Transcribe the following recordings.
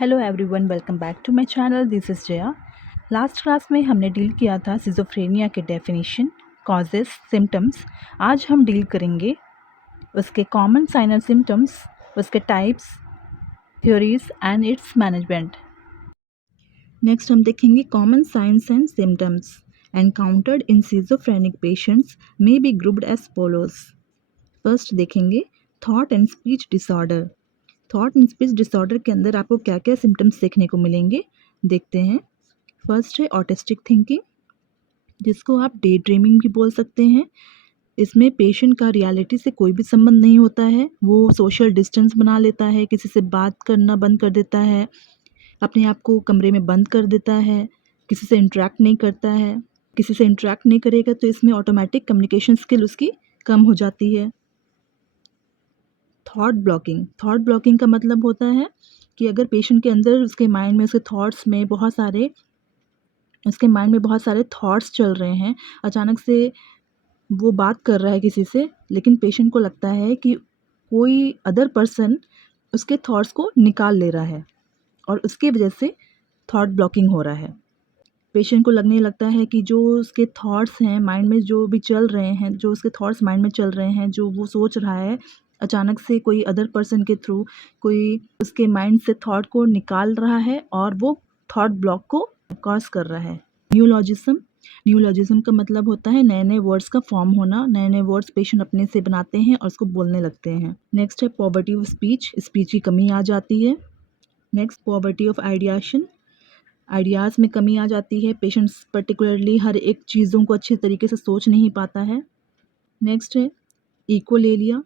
Hello everyone, welcome back to my channel. This is Jaya. Last class में हमने deal किया था सिजोफ्रेनिया के डेफिनेशन, कॉजेस, सिम्टम्स। आज हम डील करेंगे उसके कॉमन साइन एंड सिम्टम्स, उसके types, theories and its management. Next हम देखेंगे common science and symptoms encountered in schizophrenic patients may be grouped as follows. First देखेंगे thought and speech disorder. Thought and speech disorder के अंदर आपको क्या क्या symptoms देखने को मिलेंगे, देखते हैं। फर्स्ट है ऑटिस्टिक थिंकिंग, जिसको आप डे ड्रीमिंग भी बोल सकते हैं। इसमें पेशेंट का रियलिटी से कोई भी संबंध नहीं होता है, वो सोशल डिस्टेंस बना लेता है, किसी से बात करना बंद कर देता है, अपने आप को कमरे में बंद कर देता है, किसी से इंटरेक्ट नहीं करता है। किसी से इंटरेक्ट नहीं करेगा तो इसमें ऑटोमेटिक कम्युनिकेशन स्किल उसकी कम हो जाती है। थॉट ब्लॉकिंग, थॉट ब्लॉकिंग का मतलब होता है कि अगर पेशेंट के अंदर उसके माइंड में उसके माइंड में बहुत सारे थॉट्स चल रहे हैं, अचानक से वो बात कर रहा है किसी से, लेकिन पेशेंट को लगता है कि कोई अदर पर्सन उसके थॉट्स को निकाल ले रहा है और उसकी वजह से थॉट ब्लॉकिंग हो रहा है। पेशेंट को लगने लगता है कि जो उसके थॉट्स हैं माइंड में, जो भी चल रहे हैं, जो उसके थॉट्स माइंड में चल रहे हैं, जो वो सोच रहा है, अचानक से कोई अदर पर्सन के थ्रू कोई उसके माइंड से थॉट को निकाल रहा है और वो थॉट ब्लॉक को कॉज कर रहा है। न्यूलॉजिज्म, न्यूलॉजिज्म का मतलब होता है नए नए वर्ड्स का फॉर्म होना। नए नए वर्ड्स पेशेंट अपने से बनाते हैं और उसको बोलने लगते हैं। नेक्स्ट है पॉवर्टी ऑफ स्पीच, स्पीच की कमी आ जाती है। Next poverty of ideation, ideas में कमी आ जाती है। पेशेंट्स पर्टिकुलरली हर एक चीज़ों को अच्छे तरीके से सोच नहीं पाता है। नेक्स्ट है इकोलेलिया,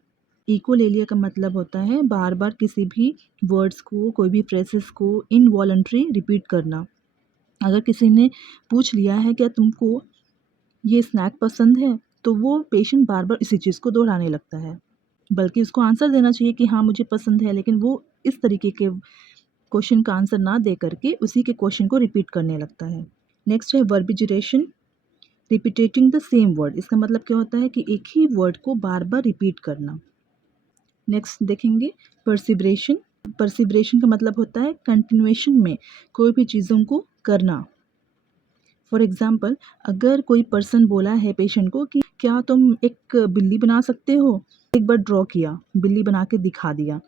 इकोलेलिया का मतलब होता है बार बार किसी भी वर्ड्स को, कोई भी फ्रेजेस को इनवॉलंटरी रिपीट करना। अगर किसी ने पूछ लिया है क्या तुमको ये स्नैक पसंद है, तो वो पेशेंट बार बार इसी चीज़ को दोहराने लगता है, बल्कि उसको आंसर देना चाहिए कि हाँ मुझे पसंद है, लेकिन वो इस तरीके के क्वेश्चन का आंसर ना दे करके उसी के क्वेश्चन को रिपीट करने लगता है। नेक्स्ट है वर्बिजुरेशन, रिपीटेटिंग द सेम वर्ड। इसका मतलब क्या होता है कि एक ही वर्ड को बार बार रिपीट करना। नेक्स्ट देखेंगे परसिवरेशन, परसिवरेशन का मतलब होता है कंटिन्यूएशन में कोई भी चीज़ों को करना। फॉर एग्जाम्पल, अगर कोई पर्सन बोला है पेशेंट को कि क्या तुम एक बिल्ली बना सकते हो, एक बार ड्रॉ किया, बिल्ली बना के दिखा दिया,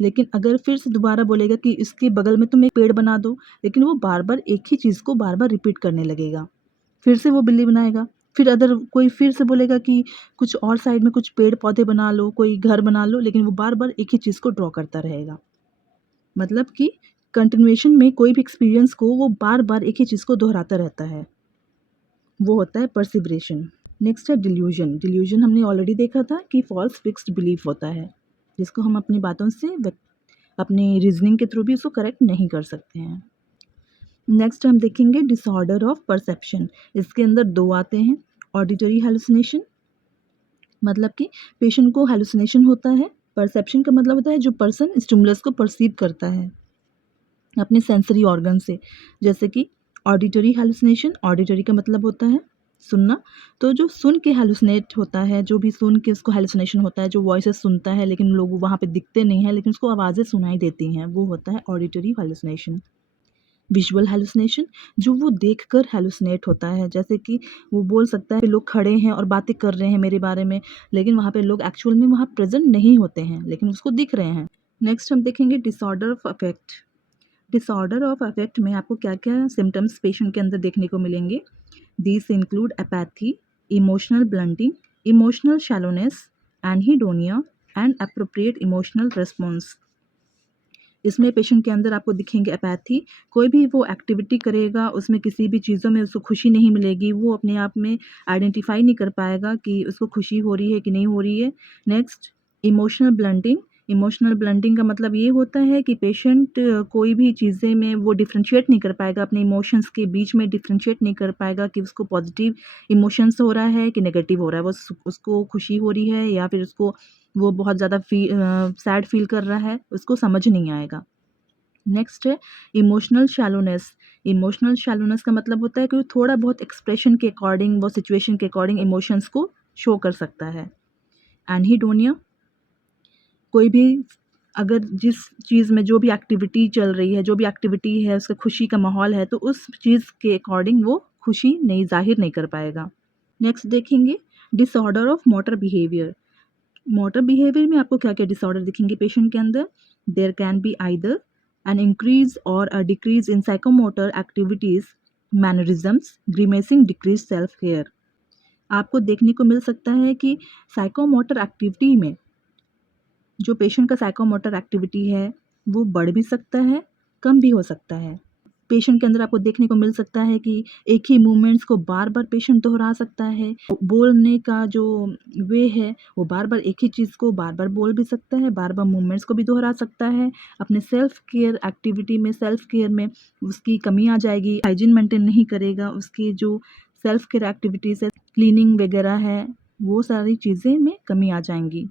लेकिन अगर फिर से दोबारा बोलेगा कि इसके बगल में तुम एक पेड़ बना दो, लेकिन वो बार बार एक ही चीज़ को बार बार रिपीट करने लगेगा। फिर से वो बिल्ली बनाएगा, फिर अदर कोई फिर से बोलेगा कि कुछ और साइड में कुछ पेड़ पौधे बना लो, कोई घर बना लो, लेकिन वो बार बार एक ही चीज़ को ड्रॉ करता रहेगा। मतलब कि कंटिन्यूएशन में कोई भी एक्सपीरियंस को वो बार बार एक ही चीज़ को दोहराता रहता है, वो होता है परसिवरेशन। नेक्स्ट है डिल्यूजन, डिल्यूजन हमने ऑलरेडी देखा था कि फॉल्स फिक्स्ड बिलीफ होता है, जिसको हम अपनी बातों से, अपनी रीजनिंग के थ्रू भी उसको करेक्ट नहीं कर सकते हैं। नेक्स्ट हम देखेंगे डिसऑर्डर ऑफ परसेप्शन। इसके अंदर दो आते हैं, ऑडिटरी हेलुसिनेशन, मतलब कि पेशेंट को हेलुसिनेशन होता है। परसेप्शन का मतलब होता है जो पर्सन स्टिमुलस को परसीव करता है अपने सेंसरी ऑर्गन से, जैसे कि ऑडिटरी हेलुसिनेशन, ऑडिटरी का मतलब होता है सुनना, तो जो सुन के हेलुसिनेट होता है, जो भी सुन के उसको हेलुसिनेशन होता है, जो वॉइसेस सुनता है लेकिन लोग वहाँ पे दिखते नहीं हैं लेकिन उसको आवाज़ें सुनाई देती हैं, वो होता है ऑडिटरी हेलुसिनेशन। विजुअल हेलुसिनेशन, जो वो देखकर हेलुसिनेट होता है, जैसे कि वो बोल सकता है लोग खड़े हैं और बातें कर रहे हैं मेरे बारे में, लेकिन वहाँ पे लोग एक्चुअल में वहाँ प्रेजेंट नहीं होते हैं लेकिन उसको दिख रहे हैं। नेक्स्ट हम देखेंगे disorder of affect. Disorder of affect में आपको क्या क्या सिम्टम्स पेशेंट के अंदर देखने को मिलेंगे। These include apathy, emotional blunting, emotional shallowness, anhedonia and appropriate emotional response. इसमें पेशेंट के अंदर आपको दिखेंगे एपैथी, कोई भी वो एक्टिविटी करेगा उसमें किसी भी चीज़ों में उसको खुशी नहीं मिलेगी, वो अपने आप में आइडेंटिफाई नहीं कर पाएगा कि उसको खुशी हो रही है कि नहीं हो रही है। Next emotional blunting, emotional blunting का मतलब ये होता है कि पेशेंट कोई भी चीज़ें में वो डिफ्रेंशिएट नहीं कर पाएगा, अपने इमोशंस के बीच में डिफ्रेंशिएट नहीं कर पाएगा कि उसको पॉजिटिव इमोशंस हो रहा है कि नेगेटिव हो रहा है, वो उसको खुशी हो रही है या फिर उसको वो बहुत ज़्यादा सैड फील कर रहा है, उसको समझ नहीं आएगा। नेक्स्ट है इमोशनल शैलोनेस, इमोशनल शैलोनेस का मतलब होता है कि थोड़ा बहुत एक्सप्रेशन के अकॉर्डिंग, वो सिचुएशन के अकॉर्डिंग इमोशंस को शो कर सकता है। एनहीडोनिया, कोई भी अगर जिस चीज़ में जो भी एक्टिविटी चल रही है, जो भी एक्टिविटी है, उसका खुशी का माहौल है, तो उस चीज़ के अकॉर्डिंग वो खुशी नहीं ज़ाहिर नहीं कर पाएगा। नेक्स्ट देखेंगे disorder of motor behaviour. Motor behaviour में आपको क्या-क्या डिसऑर्डर दिखेंगे पेशेंट के अंदर? There can be either an increase और a decrease in psychomotor activities, mannerisms, grimacing, decrease self care. आपको देखने को मिल सकता है कि साइकोमोटर एक्टिविटी में जो पेशेंट का साइकोमोटर एक्टिविटी है, वो बढ़ भी सकता है, कम भी हो सकता है। पेशेंट के अंदर आपको देखने को मिल सकता है कि एक ही मूवमेंट्स को बार-बार पेशेंट दोहरा सकता है। बोलने का जो वे है, वो बार-बार एक ही चीज़ को बार-बार बोल भी सकता है, बार-बार मूवमेंट्स को भी दोहरा सकता है। अपने सेल्फ केयर एक्टिविटी में, सेल्फ केयर में उसकी कमी आ जाएगी, हाइजीन मेंटेन नहीं करेगा, उसकी जो सेल्फ केयर एक्टिविटीज़ है, क्लीनिंग वगैरह है, वो सारी चीज़ें में कमी आ जाएँगी।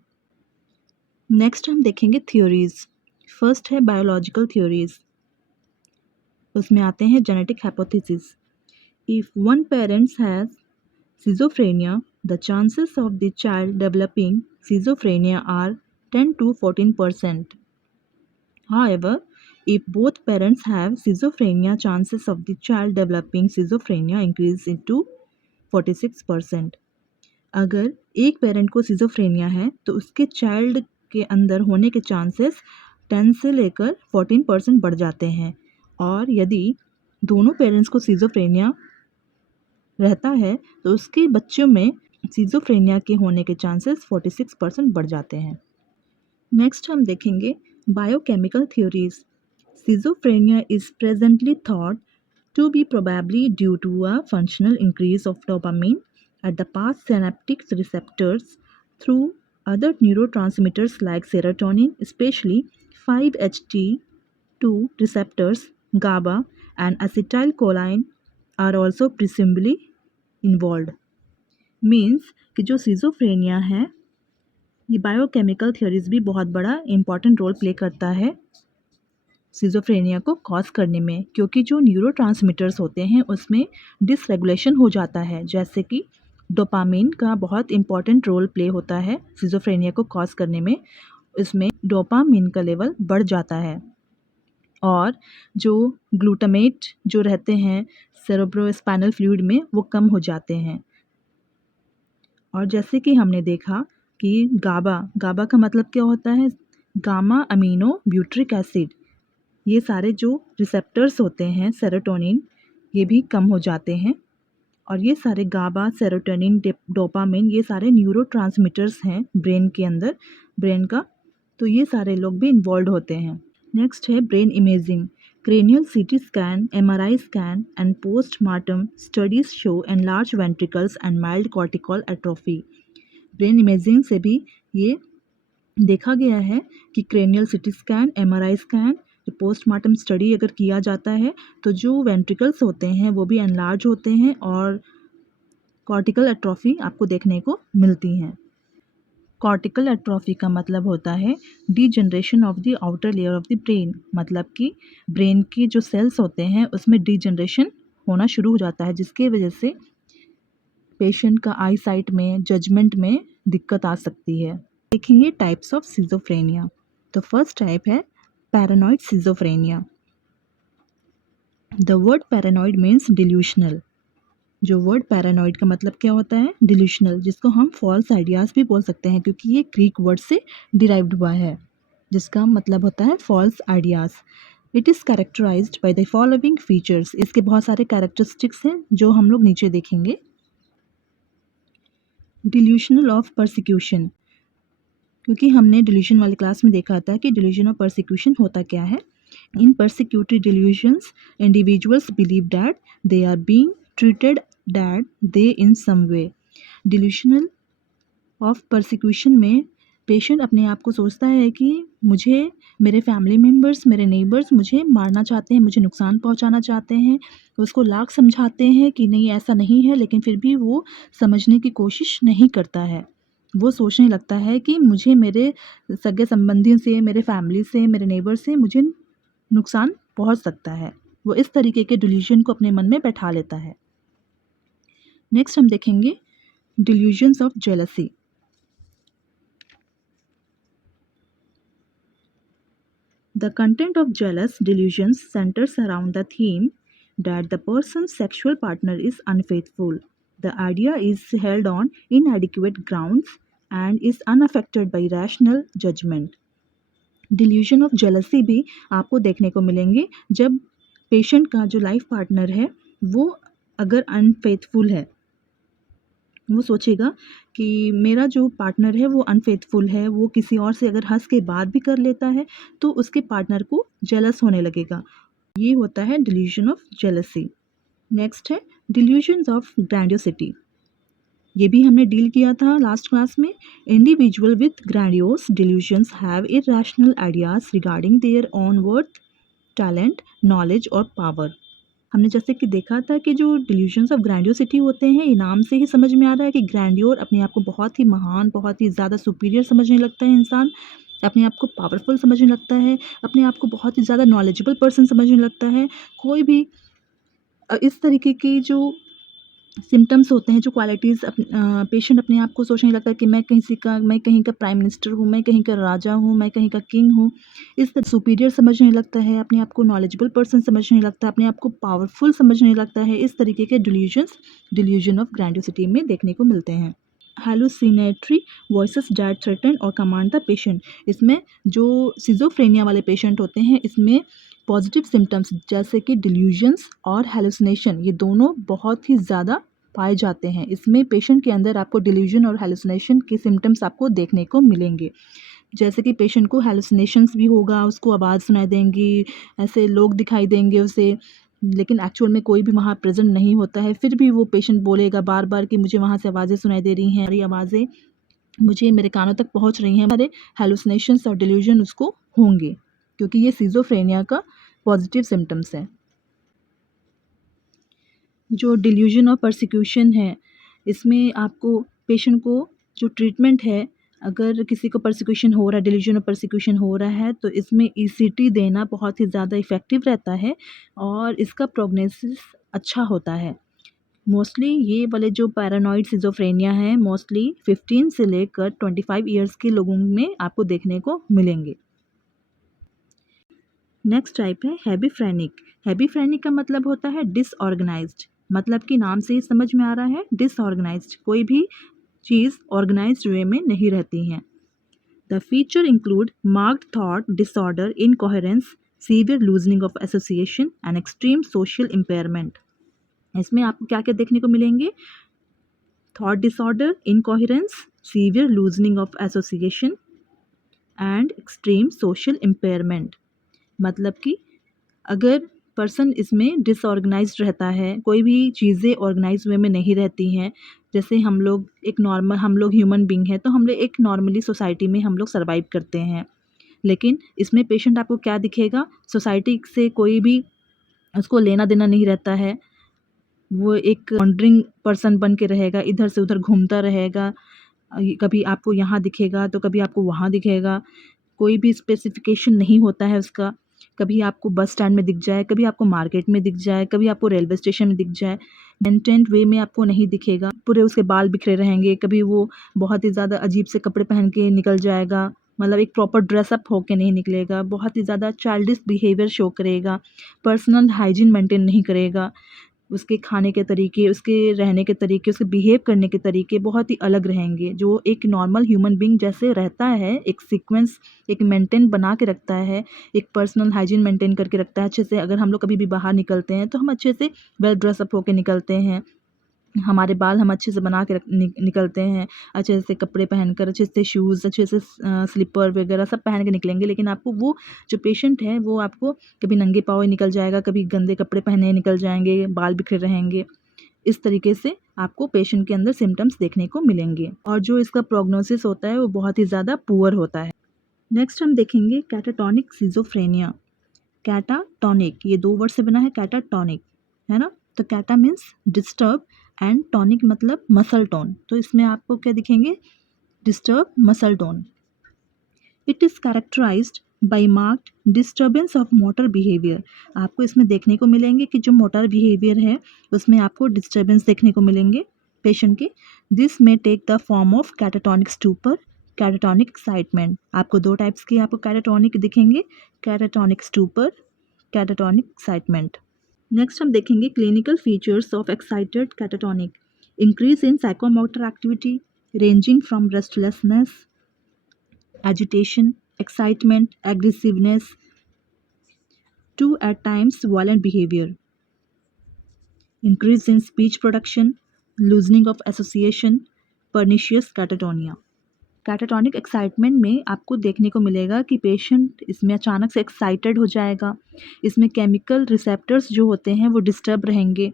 नेक्स्ट हम देखेंगे थ्योरीज़। फर्स्ट है बायोलॉजिकल थ्योरीज़। उसमें आते हैं genetic hypothesis. If one parents has schizophrenia, the chances of the child developing schizophrenia are 10 to 14%. However, if both parents have schizophrenia, chances of the child developing schizophrenia increase into 46%. अगर एक parent को schizophrenia है तो उसके child के अंदर होने के चांसेस 10 से लेकर 14% बढ़ जाते हैं, और यदि दोनों पेरेंट्स को सिजोफ्रेनिया रहता है तो उसके बच्चों में सिजोफ्रेनिया के होने के चांसेस 46% बढ़ जाते हैं। नेक्स्ट हम देखेंगे biochemical theories. Schizophrenia is presently thought to be probably due to a functional increase of dopamine at the past synaptic receptors through other neurotransmitters like serotonin, especially 5-HT2 receptors, GABA, and acetylcholine are also presumably involved. Means कि जो schizophrenia है, ये biochemical theories भी बहुत बड़ा important role play करता है schizophrenia को कॉज करने में, क्योंकि जो न्यूरोट्रांसमीटर्स होते हैं उसमें डिसरेगुलेशन हो जाता है, जैसे कि डोपामिन का बहुत इम्पॉर्टेंट रोल प्ले होता है सिजोफ्रेनिया को कॉज करने में। इसमें डोपामिन का लेवल बढ़ जाता है और जो ग्लूटामेट जो रहते हैं सेरेब्रोस्पाइनल फ्लूइड में, वो कम हो जाते हैं। और जैसे कि हमने देखा कि गाबा का मतलब क्या होता है? Gamma amino butyric acid. ये सारे जो रिसेप्टर्स होते हैं सेरोटोनिन, ये भी कम हो जाते हैं, और ये सारे गाबा, सेरोटोनिन, डोपामिन, ये सारे न्यूरोट्रांसमीटर्स हैं ब्रेन के अंदर, ब्रेन का, तो ये सारे लोग भी इन्वॉल्व होते हैं। नेक्स्ट है brain imaging. Cranial CT scan, MRI scan and postmortem studies show enlarge ventricles and mild cortical atrophy. Brain imaging से भी ये देखा गया है कि cranial CT scan, MRI scan, postmortem study अगर किया जाता है तो जो वेंट्रिकल्स होते हैं वो भी एनलार्ज होते हैं और कॉर्टिकल एट्रोफी आपको देखने को मिलती हैं। कॉर्टिकल एट्रोफी का मतलब होता है degeneration of the outer layer of the brain, मतलब कि ब्रेन की जो सेल्स होते हैं उसमें डीजनरेशन होना शुरू हो जाता है, जिसकी वजह से पेशेंट का आई साइट में, जजमेंट में दिक्कत आ सकती है। देखेंगे टाइप्स ऑफ सिजोफ्रेनिया। तो फर्स्ट टाइप है paranoid schizophrenia. The word paranoid means delusional. जो वर्ड पैरानॉइड का मतलब क्या होता है? डिल्यूशनल, जिसको हम फॉल्स आइडियाज़ भी बोल सकते हैं, क्योंकि ये ग्रीक वर्ड से डिराइव्ड हुआ है, जिसका मतलब होता है false ideas. It is characterised by the following features. इसके बहुत सारे कैरेक्टरिस्टिक्स हैं जो हम लोग नीचे देखेंगे। डिल्यूशनल ऑफ परसिक्यूशन, क्योंकि हमने डिल्यूशन वाली क्लास में देखा था कि डिल्यूशन ऑफ परसिक्यूशन होता क्या है। इन persecuted delusions, individuals believe that they are being treated that they in some way. Delusional of persecution में पेशेंट अपने आप को सोचता है कि मुझे मेरे फैमिली मेम्बर्स, मेरे नेबर्स मुझे मारना चाहते हैं, मुझे नुकसान पहुंचाना चाहते हैं। उसको लाख समझाते हैं कि नहीं ऐसा नहीं है, लेकिन फिर भी वो समझने की कोशिश नहीं करता है। वो सोचने लगता है कि मुझे मेरे सगे संबंधियों से, मेरे फैमिली से, मेरे नेबर से मुझे नुकसान पहुंच सकता है। वो इस तरीके के डिल्यूजन को अपने मन में बैठा लेता है। नेक्स्ट हम देखेंगे delusions of jealousy. The content of jealous delusions centers around the theme that the person's sexual partner is unfaithful. The idea is held on inadequate grounds and is unaffected by rational judgment. Delusion of jealousy भी आपको देखने को मिलेंगे जब patient का जो life partner है वो अगर अनफेथफुल है, वो सोचेगा कि मेरा जो पार्टनर है वो अनफेथफुल है, वो किसी और से अगर हंस के बात भी कर लेता है तो उसके पार्टनर को जेलस होने लगेगा। ये होता है डिल्यूजन ऑफ जेलसी। नेक्स्ट है डिल्यूजन्स ऑफ ग्रैंडियोसिटी। ये भी हमने डील किया था लास्ट क्लास में। Individual with grandiose delusions have irrational ideas regarding their own worth, talent, knowledge और पावर। हमने जैसे कि देखा था कि जो डिल्यूजन्स ऑफ ग्रैंडियोसिटी होते हैं, ये नाम से ही समझ में आ रहा है कि ग्रैंडियोर, अपने आप को बहुत ही महान, बहुत ही ज़्यादा सुपीरियर समझने लगता है इंसान, अपने आप को पावरफुल समझने लगता है, अपने आप को बहुत ही ज़्यादा नॉलेजेबल पर्सन समझने लगता है। कोई भी इस तरीके की जो सिम्टम्स होते हैं, जो क्वालिटीज़ पेशेंट अपने आप को सोचने लगता है कि मैं कहीं का प्राइम मिनिस्टर हूँ, मैं कहीं का राजा हूँ, मैं कहीं का किंग हूँ। इस तरह सुपीरियर समझने लगता है, अपने आप को नॉलेजेबल पर्सन समझने लगता है, अपने आप को पावरफुल समझने लगता है। इस तरीके के डिल्यूजन ऑफ ग्रैंडियोसिटी में देखने को मिलते हैं। हैलुसिनेटरी वॉइसेस दैट थ्रेटन और कमांड द पेशेंट। इसमें जो सिजोफ्रेनिया वाले पेशेंट होते हैं, इसमें पॉजिटिव सिम्टम्स जैसे कि डिल्यूजन्स और हैलुसिनेशन, ये दोनों बहुत ही ज़्यादा पाए जाते हैं। इसमें पेशेंट के अंदर आपको डिल्यूजन और हैलुसिनेशन के सिम्टम्स आपको देखने को मिलेंगे। जैसे कि पेशेंट को हैलुसिनेशंस भी होगा, उसको आवाज़ सुनाई देंगी, ऐसे लोग दिखाई देंगे उसे, लेकिन एक्चुअल में कोई भी वहाँ प्रेजेंट नहीं होता है। फिर भी वो पेशेंट बोलेगा बार बार कि मुझे वहाँ से आवाज़ें सुनाई दे रही हैं, मेरी आवाज़ें मुझे मेरे कानों तक पहुँच रही हैं। हमारे हैलुसिनेशंस और डिल्यूजन उसको होंगे, क्योंकि ये सिजोफ्रेनिया का पॉजिटिव सिम्टम्स है। जो डिल्यूजन ऑफ परसिक्यूशन है, इसमें आपको पेशेंट को जो ट्रीटमेंट है, अगर किसी को परसिक्यूशन हो रहा है, डिल्यूजन ऑफ परसिक्यूशन हो रहा है, तो इसमें ईसीटी देना बहुत ही ज़्यादा इफ़ेक्टिव रहता है और इसका प्रोग्नोसिस अच्छा होता है। मोस्टली ये वाले जो पैरानॉइड सिजोफ्रेनिया है, मोस्टली 15 से लेकर 25 ईयर्स के लोगों में आपको देखने को मिलेंगे। नेक्स्ट टाइप है हैबिफ्रेनिक। हैबिफ्रेनिक का मतलब होता है डिसऑर्गेनाइज्ड, मतलब कि नाम से ही समझ में आ रहा है डिसऑर्गेनाइज्ड, कोई भी चीज़ ऑर्गेनाइज्ड वे में नहीं रहती हैं। The feature include marked thought disorder, incoherence, severe loosening of association and extreme social impairment. इसमें आपको क्या क्या देखने को मिलेंगे? Thought disorder, incoherence, severe loosening of association and extreme social impairment. मतलब कि अगर पर्सन इसमें डिसऑर्गेनाइज्ड रहता है, कोई भी चीज़ें ऑर्गेनाइज वे में नहीं रहती हैं, जैसे हम लोग ह्यूमन बीइंग हैं, तो हम लोग एक नॉर्मली सोसाइटी में हम लोग सर्वाइव करते हैं। लेकिन इसमें पेशेंट आपको क्या दिखेगा? सोसाइटी से कोई भी उसको लेना देना नहीं रहता है, वो एक वॉन्डरिंग पर्सन बन के रहेगा, इधर से उधर घूमता रहेगा। कभी आपको यहाँ दिखेगा तो कभी आपको वहाँ दिखेगा, कोई भी स्पेसिफिकेशन नहीं होता है उसका। कभी आपको बस स्टैंड में दिख जाए, कभी आपको मार्केट में दिख जाए, कभी आपको रेलवे स्टेशन में दिख जाए। मेंटेन्ड वे में आपको नहीं दिखेगा, पूरे उसके बाल बिखरे रहेंगे, कभी वो बहुत ही ज़्यादा अजीब से कपड़े पहन के निकल जाएगा, मतलब एक प्रॉपर ड्रेसअप होके नहीं निकलेगा, बहुत ही ज़्यादा चाइल्डिश बिहेवियर शो करेगा, पर्सनल हाइजीन मेंटेन नहीं करेगा, उसके खाने के तरीके, उसके रहने के तरीके, उसके बिहेव करने के तरीके बहुत ही अलग रहेंगे। जो एक नॉर्मल ह्यूमन बीइंग जैसे रहता है, एक सीक्वेंस एक मेंटेन बना के रखता है, एक पर्सनल हाइजीन मेंटेन करके रखता है अच्छे से। अगर हम लोग कभी भी बाहर निकलते हैं तो हम अच्छे से वेल ड्रेसअप होके निकलते हैं, हमारे बाल हम अच्छे से बना के निकलते हैं, अच्छे से कपड़े पहनकर, अच्छे से शूज़, अच्छे से स्लीपर वगैरह सब पहन के निकलेंगे। लेकिन आपको वो जो पेशेंट है वो आपको कभी नंगे पाँव ही निकल जाएगा, कभी गंदे कपड़े पहने निकल जाएंगे, बाल बिखरे रहेंगे। इस तरीके से आपको पेशेंट के अंदर सिम्टम्स देखने को मिलेंगे और जो इसका प्रोग्नोसिस होता है वो बहुत ही ज़्यादा पुअर होता है। नेक्स्ट हम देखेंगे कैटाटोनिक सिजोफ्रेनिया। कैटाटोनिक ये 2 वर्ड से बना है, कैटाटोनिक, है ना? तो cata means disturb and tonic मतलब मसल टोन, तो इसमें आपको क्या दिखेंगे? Disturb muscle tone. It is characterised by marked disturbance of motor behaviour. आपको इसमें देखने को मिलेंगे कि जो मोटर बिहेवियर है उसमें आपको डिस्टर्बेंस देखने को मिलेंगे पेशेंट के। दिस में take the form of catatonic stupor, catatonic excitement, आपको 2 टाइप्स की आपको कैटाटोनिक दिखेंगे, catatonic stupor, catatonic excitement. Next हम देखेंगे clinical features of excited catatonic, increase in psychomotor activity ranging from restlessness, agitation, excitement, aggressiveness to at times violent behavior, increase in speech production, loosening of association, pernicious catatonia। Catatonic excitement में आपको देखने को मिलेगा कि patient इसमें अचानक से excited हो जाएगा, इसमें केमिकल रिसेप्टर्स जो होते हैं वो डिस्टर्ब रहेंगे,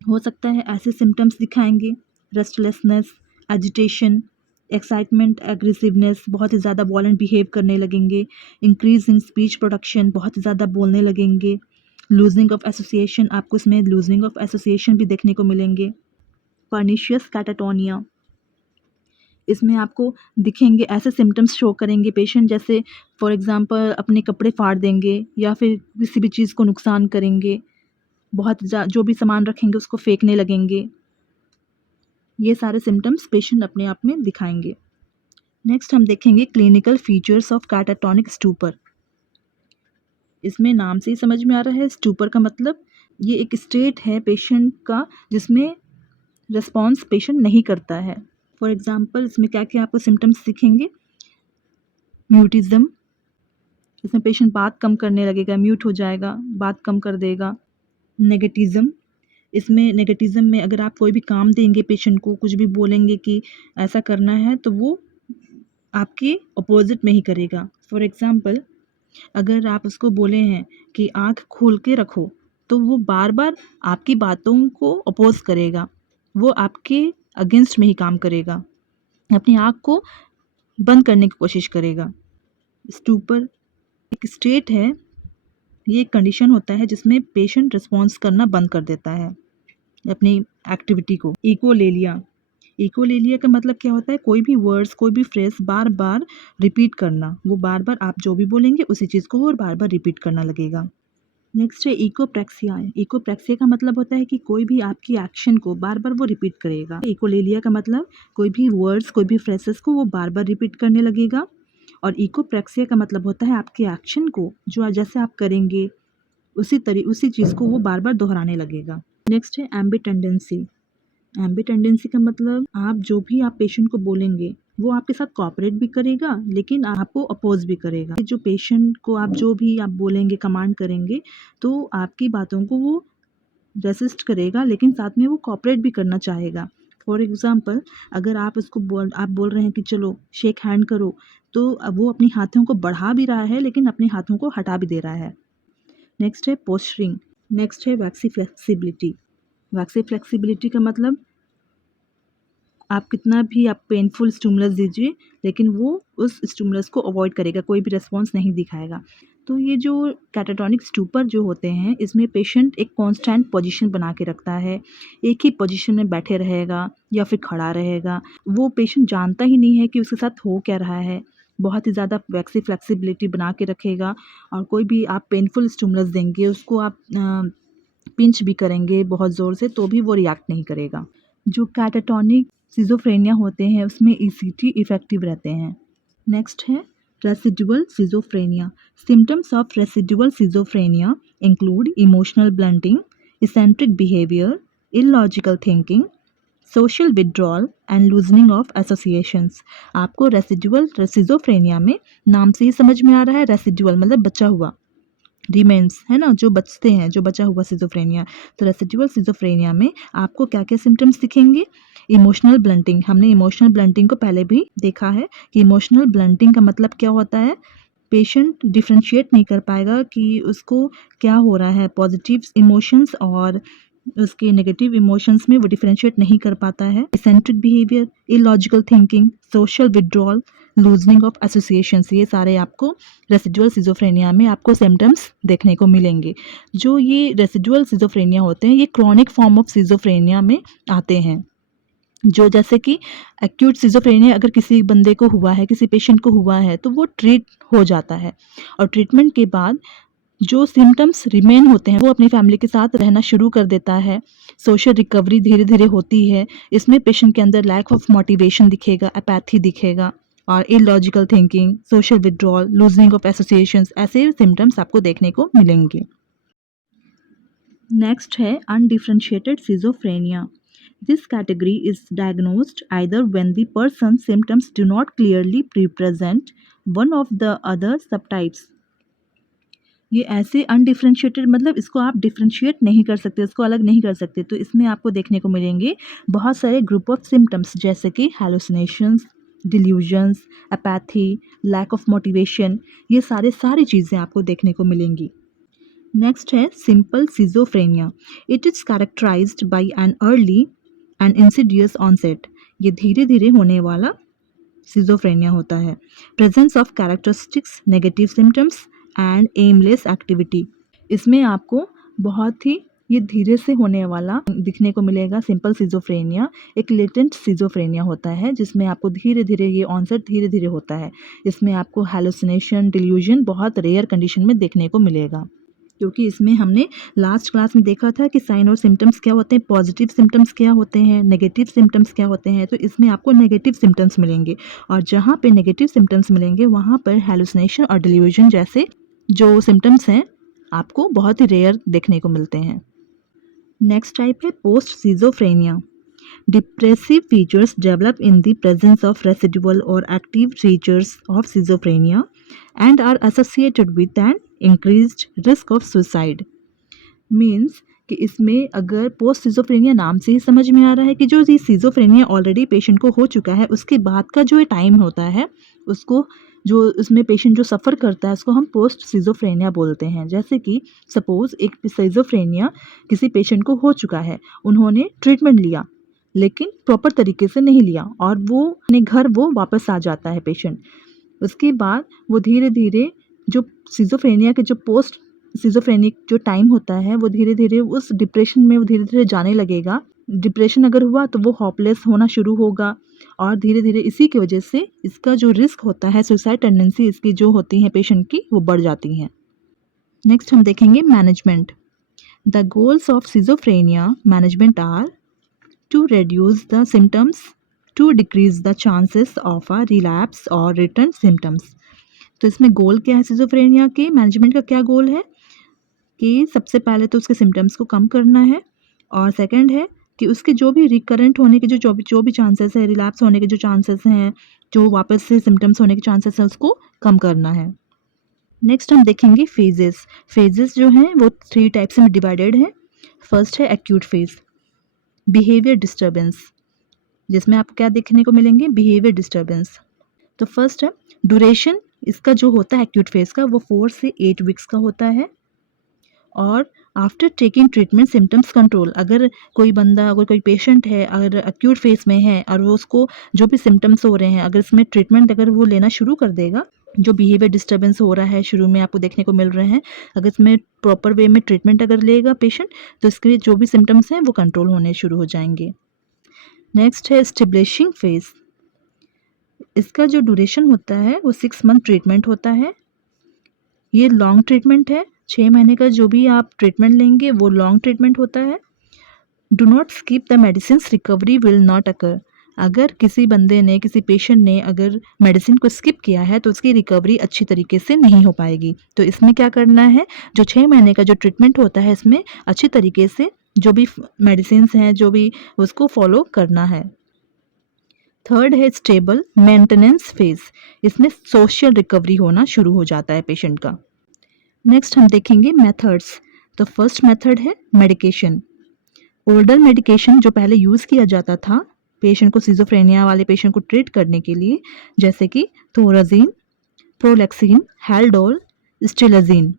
हो सकता है ऐसे सिम्टम्स दिखाएंगे, रेस्टलेसनेस, एजिटेशन, एक्साइटमेंट, एग्रेसिवनेस, बहुत ही ज़्यादा वॉलेंट बिहेव करने लगेंगे, इंक्रीज इन स्पीच प्रोडक्शन, बहुत ही ज़्यादा बोलने लगेंगे, लूजनिंग ऑफ एसोसिएशन, आपको इसमें लूजनिंग ऑफ एसोसिएशन भी देखने को मिलेंगे, पर्निशियस कैटाटोनिया, इसमें आपको दिखेंगे ऐसे सिम्टम्स शो करेंगे पेशेंट, जैसे फॉर एग्जांपल अपने कपड़े फाड़ देंगे या फिर किसी भी चीज़ को नुकसान करेंगे, बहुत जो भी सामान रखेंगे उसको फेंकने लगेंगे, ये सारे सिम्टम्स पेशेंट अपने आप में दिखाएंगे। नेक्स्ट हम देखेंगे clinical features of catatonic stupor, इसमें नाम से ही समझ में आ रहा है, स्टूपर का मतलब ये एक स्टेट है पेशेंट का जिसमें रिस्पॉन्स पेशेंट नहीं करता है। फॉर एग्जांपल इसमें क्या क्या आपको सिम्टम्स दिखेंगे, म्यूटिज्म, इसमें पेशेंट बात कम करने लगेगा, म्यूट हो जाएगा, बात कम कर देगा, नेगेटिज्म, इसमें नेगेटिज्म में अगर आप कोई भी काम देंगे पेशेंट को, कुछ भी बोलेंगे कि ऐसा करना है तो वो आपके अपोजिट में ही करेगा। फॉर एग्जांपल अगर आप उसको बोले हैं कि आँख खोल के रखो तो वो बार बार आपकी बातों को अपोज करेगा, वो आपके अगेंस्ट में ही काम करेगा, अपनी आँख को बंद करने की कोशिश करेगा। स्टूपर एक स्टेट है, ये एक कंडीशन होता है जिसमें पेशेंट रिस्पॉन्स करना बंद कर देता है अपनी एक्टिविटी को। इकोलेलिया, इकोलेलिया का मतलब क्या होता है, कोई भी वर्ड्स, कोई भी फ्रेज बार बार रिपीट करना, वो बार बार आप जो भी बोलेंगे उसी चीज़ को वो बार बार रिपीट करना लगेगा। नेक्स्ट है इकोप्रैक्सिया, इकोप्रैक्सिया का मतलब होता है कि कोई भी आपकी एक्शन को बार बार वो रिपीट करेगा। इकोलेलिया का मतलब कोई भी वर्ड्स, कोई भी फ्रेजेस को वो बार बार रिपीट करने लगेगा, और इकोप्रैक्सिया का मतलब होता है आपके एक्शन को जो जैसे आप करेंगे उसी चीज़ को वो बार बार दोहराने लगेगा। नेक्स्ट है एम्बिटेंडेंसी, एम्बिटेंडेंसी का मतलब आप जो भी आप पेशेंट को बोलेंगे वो आपके साथ कोऑपरेट भी करेगा लेकिन आपको अपोज भी करेगा। जो पेशेंट को आप जो भी आप बोलेंगे, कमांड करेंगे तो आपकी बातों को वो रेसिस्ट करेगा लेकिन साथ में वो कोऑपरेट भी करना चाहेगा। फॉर एग्जांपल अगर आप उसको बोल रहे हैं कि चलो शेक हैंड करो, तो अब वो अपनी हाथों को बढ़ा भी रहा है लेकिन अपने हाथों को हटा भी दे रहा है। नेक्स्ट है पोस्चरिंग, नेक्स्ट है वैक्सी फ्लेक्सिबिलिटी, वैक्सी फ्लेक्सिबिलिटी का मतलब आप कितना भी आप पेनफुल स्टिमुलस दीजिए लेकिन वो उस स्टिमुलस को अवॉइड करेगा, कोई भी रिस्पॉन्स नहीं दिखाएगा। तो ये जो कैटाटोनिक स्टूपर जो होते हैं इसमें पेशेंट एक कांस्टेंट पोजीशन बना के रखता है, एक ही पोजीशन में बैठे रहेगा या फिर खड़ा रहेगा, वो पेशेंट जानता ही नहीं है कि उसके साथ हो क्या रहा है, बहुत ही ज़्यादा वैक्सी फ्लेक्सिबिलिटी बना के रखेगा, और कोई भी आप पेनफुल स्टिमुलस देंगे, उसको आप पिंच भी करेंगे बहुत ज़ोर से तो भी वो रिएक्ट नहीं करेगा। जो कैटाटोनिक सिजोफ्रेनिया होते हैं उसमें ईसीटी इफेक्टिव रहते हैं। नेक्स्ट है residual schizophrenia, symptoms of residual schizophrenia include emotional blunting, eccentric behaviour, illogical thinking, social withdrawal and loosening of associations. आपको रेसिडुअल सिजोफ्रेनिया में नाम से ही समझ में आ रहा है, रेसिडुअल मतलब बचा हुआ, रिमेन्स है ना, जो बचते हैं, जो बचा हुआ सिजोफ्रेनिया। तो रेसिडुअल सिजोफ्रेनिया में आपको क्या क्या सिम्टम्स दिखेंगे, इमोशनल ब्लंटिंग, हमने इमोशनल ब्लंटिंग को पहले भी देखा है कि इमोशनल ब्लंटिंग का मतलब क्या होता है, पेशेंट डिफ्रेंशिएट नहीं कर पाएगा कि उसको क्या हो रहा है, पॉजिटिव इमोशंस और उसके नेगेटिव इमोशंस में वो डिफ्रेंशिएट नहीं कर पाता है। Eccentric behaviour, illogical thinking, social withdrawal, loosening of associations, ये सारे आपको रेसिडुअल सिजोफ्रेनिया में आपको सिम्टम्स देखने को मिलेंगे। जो ये रेसिडुअल सिजोफ्रेनिया होते हैं ये क्रॉनिक फॉर्म ऑफ सिजोफ्रेनिया में आते हैं, जो जैसे कि एक्यूट सिजोफ्रेनिया अगर किसी बंदे को हुआ है, किसी पेशेंट को हुआ है तो वो ट्रीट हो जाता है, और ट्रीटमेंट के बाद जो सिम्टम्स रिमेन होते हैं वो अपनी फैमिली के साथ रहना शुरू कर देता है। सोशल रिकवरी धीरे-धीरे होती है। इसमें पेशेंट के अंदर लैक ऑफ मोटिवेशन दिखेगा, अपैथी दिखेगा और illogical thinking, social withdrawal, loosening of associations, ऐसे सिम्टम्स आपको देखने को मिलेंगे। नेक्स्ट है undifferentiated schizophrenia. This category is diagnosed either when the person's symptoms do not clearly represent one of the other subtypes. ये ऐसे अनडिफरेंशिएटेड मतलब इसको आप डिफरेंशिएट नहीं कर सकते, इसको अलग नहीं कर सकते। तो इसमें आपको देखने को मिलेंगे बहुत सारे ग्रुप ऑफ सिम्टम्स जैसे कि hallucinations, delusions, apathy, lack of motivation, ये सारी चीज़ें आपको देखने को मिलेंगी। नेक्स्ट है simple schizophrenia. It is characterised by an early and insidious onset. ये धीरे धीरे होने वाला सिजोफ्रेनिया होता है। Presence of characteristic negative symptoms and aimless activity. इसमें आपको बहुत ही ये धीरे से होने वाला दिखने को मिलेगा सिंपल सिजोफ्रेनिया। एक लेटेंट सिजोफ्रेनिया होता है जिसमें आपको धीरे धीरे ये ऑनसेट धीरे धीरे होता है। इसमें आपको हैलुसिनेशन, डिल्यूजन बहुत रेयर कंडीशन में देखने को मिलेगा, क्योंकि इसमें हमने लास्ट क्लास में देखा था कि साइन और सिम्टम्स क्या होते हैं, पॉजिटिव सिम्टम्स क्या होते हैं, नेगेटिव सिम्टम्स क्या होते हैं। तो इसमें आपको नेगेटिव सिम्टम्स मिलेंगे और जहाँ पे नेगेटिव सिम्टम्स मिलेंगे वहाँ पर हैलुसिनेशन और डिल्यूजन जैसे जो सिम्टम्स हैं आपको बहुत ही रेयर देखने को मिलते हैं। नेक्स्ट टाइप है post schizophrenia. Depressive features develop in the presence of residual or active features of schizophrenia and are associated with an increased risk of suicide. Means कि इसमें अगर पोस्ट सिजोफ्रेनिया नाम से ही समझ में आ रहा है कि जो ये सिजोफ्रेनिया ऑलरेडी पेशेंट को हो चुका है उसके बाद का जो टाइम होता है उसको जो उसमें पेशेंट जो सफ़र करता है उसको हम पोस्ट सिजोफ्रेनिया बोलते हैं। जैसे कि सपोज़ एक सिजोफ्रेनिया किसी पेशेंट को हो चुका है, उन्होंने ट्रीटमेंट लिया लेकिन प्रॉपर तरीके से नहीं लिया और वो अपने घर वो वापस आ जाता है पेशेंट। उसके बाद वो धीरे धीरे जो सिजोफ्रेनिया के जो पोस्ट सिजोफ्रेनिक जो टाइम होता है वो धीरे धीरे उस डिप्रेशन में वो धीरे धीरे जाने लगेगा। डिप्रेशन अगर हुआ तो वो होपलेस होना शुरू होगा और धीरे धीरे इसी की वजह से इसका जो रिस्क होता है, सुसाइड टेंडेंसी इसकी जो होती है पेशेंट की, वो बढ़ जाती हैं। नेक्स्ट हम देखेंगे management. The goals of schizophrenia management are to reduce the symptoms, to decrease the chances of a relapse or return symptoms. तो इसमें गोल क्या है सिजोफ्रेनिया के मैनेजमेंट का, क्या गोल है कि सबसे पहले तो उसके सिम्टम्स को कम करना है और सेकंड है कि उसके जो भी रिकरेंट होने के जो भी चांसेस है, रिलैप्स होने के जो चांसेस हैं, जो वापस से सिम्टम्स होने के चांसेस हैं उसको कम करना है। नेक्स्ट हम देखेंगे फेजेस। फेजेस जो हैं वो 3 टाइप्स में डिवाइडेड है। फर्स्ट है एक्यूट फेज, बिहेवियर डिस्टर्बेंस, जिसमें आपको क्या देखने को मिलेंगे, बिहेवियर डिस्टर्बेंस। तो फर्स्ट है ड्यूरेशन, इसका जो होता है एक्यूट फेज का वो 4 से 8 वीक्स का होता है और after taking treatment symptoms control. अगर कोई बंदा, अगर कोई पेशेंट है, अगर एक्यूट फेज में है और वो उसको जो भी सिम्टम्स हो रहे हैं अगर इसमें ट्रीटमेंट अगर वो लेना शुरू कर देगा, जो बिहेवियर डिस्टर्बेंस हो रहा है शुरू में आपको देखने को मिल रहे हैं, अगर इसमें प्रॉपर वे में ट्रीटमेंट अगर लेगा पेशेंट तो इसके जो भी सिम्टम्स हैं वो कंट्रोल होने शुरू हो जाएंगे। नेक्स्ट है स्टेबलिशिंग फेज। इसका जो ड्यूरेशन होता है वो 6 मंथ ट्रीटमेंट होता है। ये लॉन्ग ट्रीटमेंट है, 6 महीने का जो भी आप ट्रीटमेंट लेंगे वो लॉन्ग ट्रीटमेंट होता है। Do not skip the medicine, recovery will not occur. अगर किसी बंदे ने, किसी पेशेंट ने अगर मेडिसिन को स्किप किया है तो उसकी रिकवरी अच्छी तरीके से नहीं हो पाएगी। तो इसमें क्या करना है, जो 6 महीने का जो ट्रीटमेंट होता है इसमें अच्छी तरीके से जो भी मेडिसिन हैं जो भी उसको फॉलो करना है। थर्ड है स्टेबल मेंटेनेंस फेज, इसमें सोशल रिकवरी होना शुरू हो जाता है पेशेंट का। नेक्स्ट हम देखेंगे मेथड्स। तो फर्स्ट मेथड है मेडिकेशन। ओल्डर मेडिकेशन जो पहले यूज़ किया जाता था पेशेंट को, सिजोफ्रेनिया वाले पेशेंट को ट्रीट करने के लिए, जैसे कि थोराजीन, प्रोलेक्सिन, हेल्डोल, स्टिलाजीन।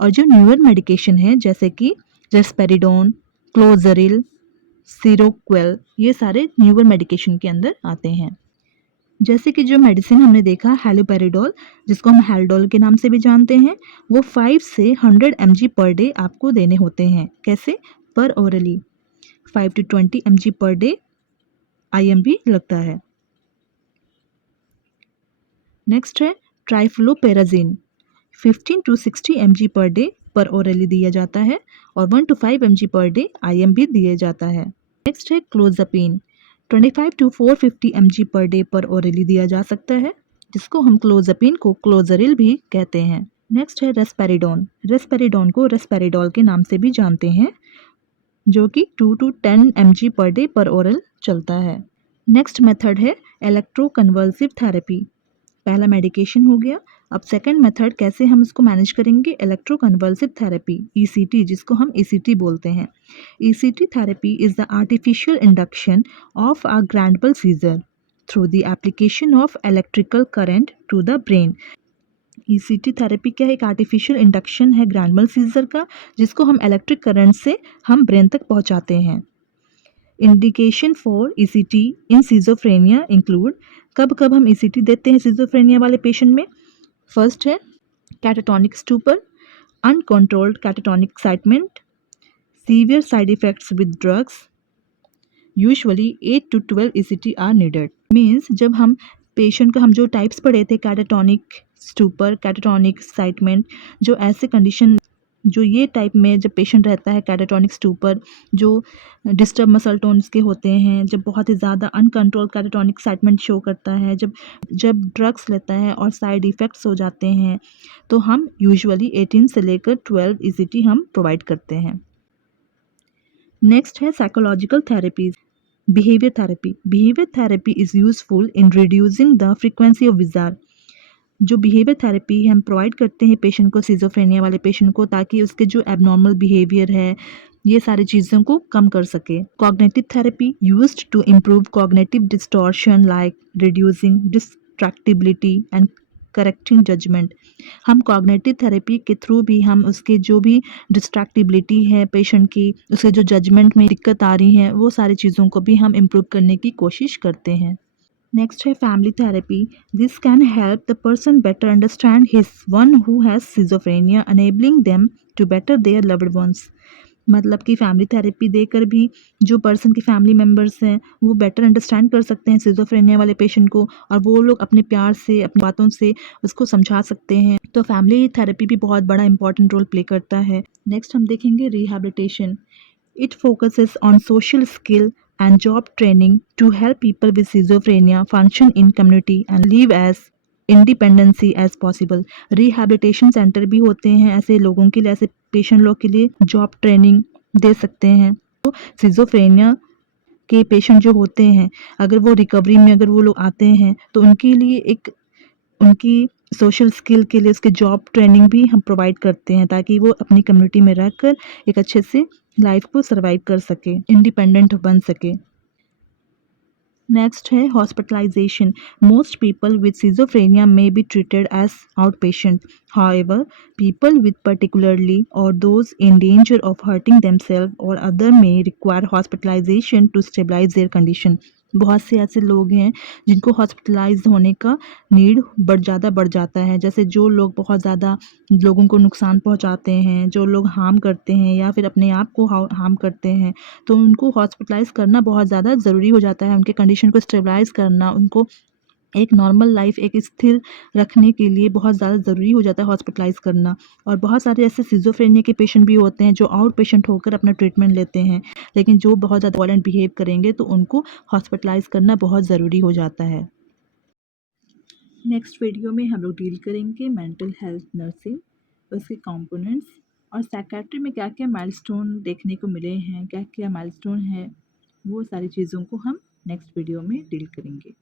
और जो न्यूअर मेडिकेशन है जैसे कि रेस्पेरिडोन, क्लोजरिल, सीरोक्वेल, ये सारे न्यूअर मेडिकेशन के अंदर आते हैं। जैसे कि जो मेडिसिन हमने देखा हैलोपेरिडोल, जिसको हम हेल्डोल के नाम से भी जानते हैं, वो 5 से 100 mg पर डे आपको देने होते हैं। कैसे? पर orally 5 to 20 mg per day IM भी लगता है। नेक्स्ट है ट्राइफ्लोपेराजिन 15 to 60 mg पर डे पर ओरली दिया जाता है और 1 to 5 mg per day IM भी दिया जाता है। नेक्स्ट है क्लोज़ापिन, 25 to 450 mg पर डे पर ओरली दिया जा सकता है, जिसको हम क्लोज़ापिन को क्लोज़रिल भी कहते हैं। नेक्स्ट है रेस्पेरिडोन, रेस्पेरिडोन को रेस्पेरिडोल के नाम से भी जानते हैं, जो कि 2 to 10 mg पर डे पर ओरल चलता है। नेक्स्ट मेथड है इलेक्ट्रोकन्वल्सिव थेरेपी। पहला मेडिकेशन हो गया। अब सेकंड मेथड कैसे हम इसको मैनेज करेंगे, इलेक्ट्रोकन्वल्सिव थेरेपी ECT, जिसको हम ECT बोलते हैं। ECT therapy is the artificial induction of a grand seizure through the application of electrical current to the brain. ECT therapy क्या है, एक आर्टिफिशियल इंडक्शन है ग्रैंड सीजर का, जिसको हम इलेक्ट्रिक करंट से हम ब्रेन तक पहुंचाते हैं। Indication for ECT in schizophrenia include, कब कब हम ECT देते हैं सिजोफ्रेनिया वाले पेशेंट में। फर्स्ट है catatonic stupor, uncontrolled catatonic excitement, severe side effects with drugs. Usually 8 to 12 ECT are needed. Means जब हम पेशेंट का हम जो टाइप्स पढ़े थे, कैटाटोनिक स्टूपर, कैटाटोनिक एक्साइटमेंट, जो ऐसे कंडीशन जो ये टाइप में जब पेशेंट रहता है कैटाटोनिक स्टूपर, जो डिस्टर्ब मसल टोन्स के होते हैं, जब बहुत ही ज़्यादा अनकंट्रोल कैटाटोनिक एक्साइटमेंट शो करता है, जब जब ड्रग्स लेता है और साइड इफ़ेक्ट्स हो जाते हैं, तो हम यूजुअली 18 से लेकर 12 ECT हम प्रोवाइड करते हैं। नेक्स्ट है psychological therapies. Behaviour therapy, behaviour therapy is useful in reducing the frequency of विजार। जो बिहेवियर थेरेपी हम प्रोवाइड करते हैं पेशेंट को, सिजोफ्रेनिया वाले पेशेंट को, ताकि उसके जो एबनॉर्मल बिहेवियर है ये सारी चीज़ों को कम कर सके। Cognitive therapy used to improve cognitive distortion like reducing distractibility and correcting judgment. हम कॉग्निटिव थेरेपी के थ्रू भी हम उसके जो भी डिस्ट्रैक्टिबिलिटी है पेशेंट की, उसके जो जजमेंट में दिक्कत आ रही है, वो सारी चीज़ों को भी हम इम्प्रूव करने की कोशिश करते हैं। नेक्स्ट है family therapy. This can help the person better understand his one who has schizophrenia, enabling them to better their loved ones. मतलब कि फैमिली थेरेपी देकर भी जो पर्सन के फैमिली मेम्बर्स हैं वो बेटर अंडरस्टैंड कर सकते हैं सिजोफ्रेनिया वाले पेशेंट को, और वो लोग अपने प्यार से, अपनी बातों से उसको समझा सकते हैं। तो फैमिली थेरेपी भी बहुत बड़ा इंपॉर्टेंट रोल प्ले करता है। नेक्स्ट हम देखेंगे rehabilitation. It focuses on social skill and job training to help people with schizophrenia function in community and live as independency as possible. Rehabilitation centre भी होते हैं ऐसे लोगों के लिए, ऐसे पेशेंट लोग के लिए जॉब ट्रेनिंग दे सकते हैं। तो सिजोफ्रेनिया के पेशेंट जो होते हैं, अगर वो रिकवरी में अगर वो लोग आते हैं तो उनके लिए एक उनकी सोशल स्किल के लिए उसके जॉब ट्रेनिंग भी हम प्रोवाइड करते हैं, ताकि वो अपनी कम्युनिटी में रहकर एक अच्छे से लाइफ को सर्वाइव कर सके, इंडिपेंडेंट बन सके। नेक्स्ट है hospitalisation. Most people with schizophrenia may be treated as outpatient. However, people with particularly or those in danger of hurting themselves or other may require hospitalization to stabilize their condition. बहुत से ऐसे लोग हैं जिनको hospitalise होने का need ज़्यादा बढ़ जाता है, जैसे जो लोग बहुत ज़्यादा लोगों को नुकसान पहुंचाते हैं, जो लोग हार्म करते हैं या फिर अपने आप को हार्म करते हैं, तो उनको हॉस्पिटलाइज़ करना बहुत ज़्यादा ज़रूरी हो जाता है। उनके कंडीशन को स्टेबलाइज़ करना, उनको एक नॉर्मल लाइफ एक स्थिर रखने के लिए बहुत ज़्यादा ज़रूरी हो जाता है हॉस्पिटलाइज़ करना। और बहुत सारे ऐसे सिजोफ्रेनिया के पेशेंट भी होते हैं जो आउट पेशेंट होकर अपना ट्रीटमेंट लेते हैं, लेकिन जो बहुत ज़्यादा वायलेंट बिहेव करेंगे तो उनको हॉस्पिटलाइज़ करना बहुत ज़रूरी हो जाता है। नेक्स्ट वीडियो में हम लोग डील करेंगे मेंटल हेल्थ नर्सिंग, उसके कंपोनेंट्स, और साइकेट्री में क्या क्या माइलस्टोन देखने को मिले हैं, क्या क्या माइलस्टोन है, वो सारी चीज़ों को हम नेक्स्ट वीडियो में डील करेंगे।